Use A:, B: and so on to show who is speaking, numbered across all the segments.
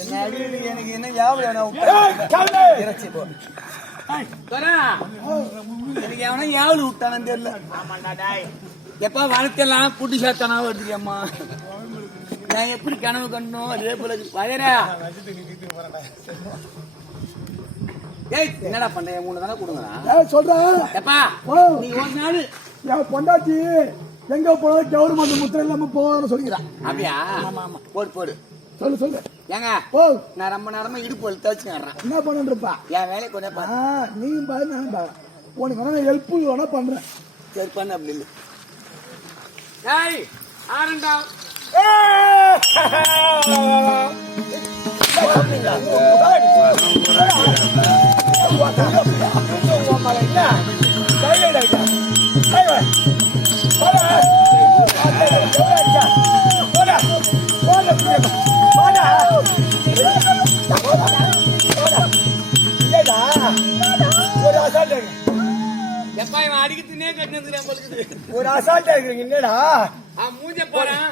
A: என்ன அடிக்கடி எனக்கு என்ன ஞாபகம் இறைச்சி போ. எனக்கு எவனா யாவல் விட்டானு தெரியல. எப்ப வளர்த்தெல்லாம் குட்டி சாத்தானா வருதுக்கம்மா நான் எப்படி கனவு கண்டோம்? அதே போல வயரா! ஏய் என்னடா பண்ண? மூணு தானே கொடுங்கடா.
B: ஏய், சொல்றேன்
A: எப்பா
B: ஓ.
A: நீ ஒரு நாள்
B: என் பொண்டாட்டி எங்க போனாலும் கவர்மெண்ட் முத்திரை இல்லாம போவான்னு சொல்லிக்கிறான்
A: அப்படியா? ஆமா ஆமா. போடு போடு.
B: சொல்லு சொல்லு.
A: ஏங்க
B: ஓ.
A: நான் ரொம்ப நேரமா இடுப்பு வலி தச்சுக்கிறேன்
B: என்ன பண்ணிருப்பா
A: என் வேலையை
B: ஆ
A: பாரு.
B: நீயும் பாரு நானும் பாரு. உனக்கு வேணா ஹெல்ப் வேணா பண்றேன்.
A: சரி பண்ண அப்படி இல்லை. ஏய் ஆரண்டா.
B: ஒரு அசால்ட்டா இருக்கிறீங்க என்னடா?
A: ஆ மூஞ்ச போறான்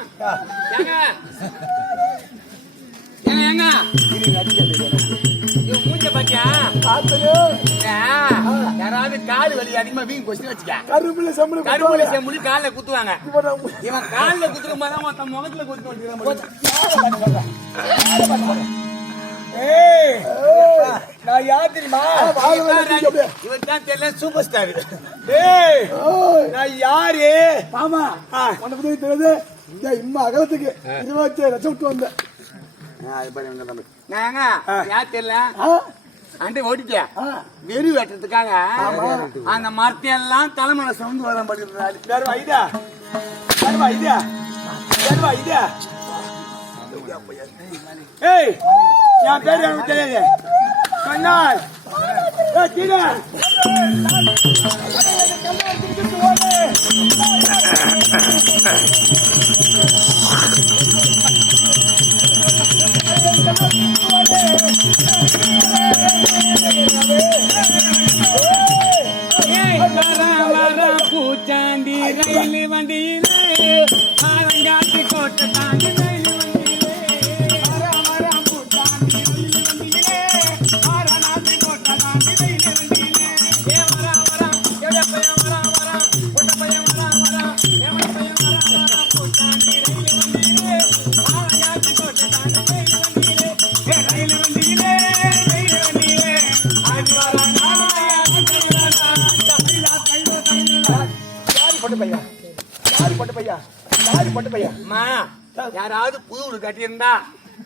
A: ஏங்க. மூஞ்ச பாத்தியா? யாராவது கால் வலி அதிகமா வீங்கி போச்சு வச்சுக்க
B: கருப்புல சம்பளம்
A: கால்ல குத்துவாங்க.
B: இவன்
A: கால்ல குத்துற மாதிரி மொத்த முகத்துல குத்து
B: யார் தெரியுமா
A: இவன் தான் தெரியல சூப்பர் ஸ்டார்
B: ஏய். நான் யாரு? மாமா
A: ஆ.
B: உன்னை பத்தி தெரியாது? இம்மா அகலத்துக்கு இருபத்தி லட்சம் விட்டு வந்தேன்.
A: நாங்க யார் தெரியல? அண்டை ஓடிக்க. வெறி வெட்டுறதுக்காக அந்த மரத்தையெல்லாம் தலைமலை சவுந்து வர மாட்டேங்கிறாரு
B: வேற வைதா வேற வைதா வேற வைதா ஏய் என் பேர் எனக்கு தெரியாது. கண்ணால்
A: பூச்சாண்டி ரயில் வண்டியிலே ஆலங்காட்டு கோட்டை தாண்டி ரயில்
B: பொட்டு பையா. யாரு பொட்டு பையா. யாரு பொட்டு பையா.
A: அம்மா யாராவது புது கட்டியிருந்தா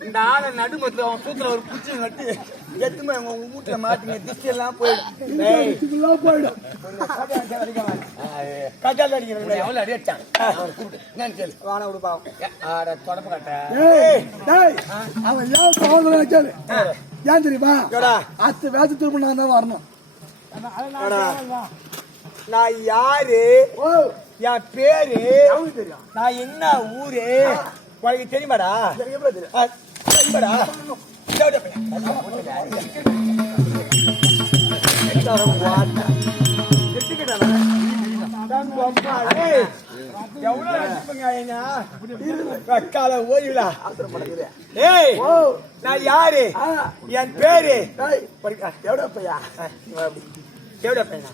A: இந்த ஆளை நடுமத்துல அவன் தூத்துல ஒரு குச்சி நட்டு எத்துமே உங்க வீட்டுல மாட்டுங்க திஷ்டி எல்லாம் போயிடும்
B: போயிடும்.
A: கட்டால அடிக்கிறேன். எவ்வளவு அடி அடிச்சான்? கேளு. வான விடுப்பா ஆட தொடப்பு கட்ட.
B: அவன் ஏன் போகல கேளு. ஏன் தெரியுமா? அத்து வேத்து திரும்ப நான் தான் வரணும்.
A: நான் யாரு? என் பேரு? நான் என்ன ஊரு? உனக்கு தெரியுமாடா? தெரியுமாடா? நான் யாரு? என் பேரு?
B: எவ்வளோ பையா?
A: எவ்வளவு பையனா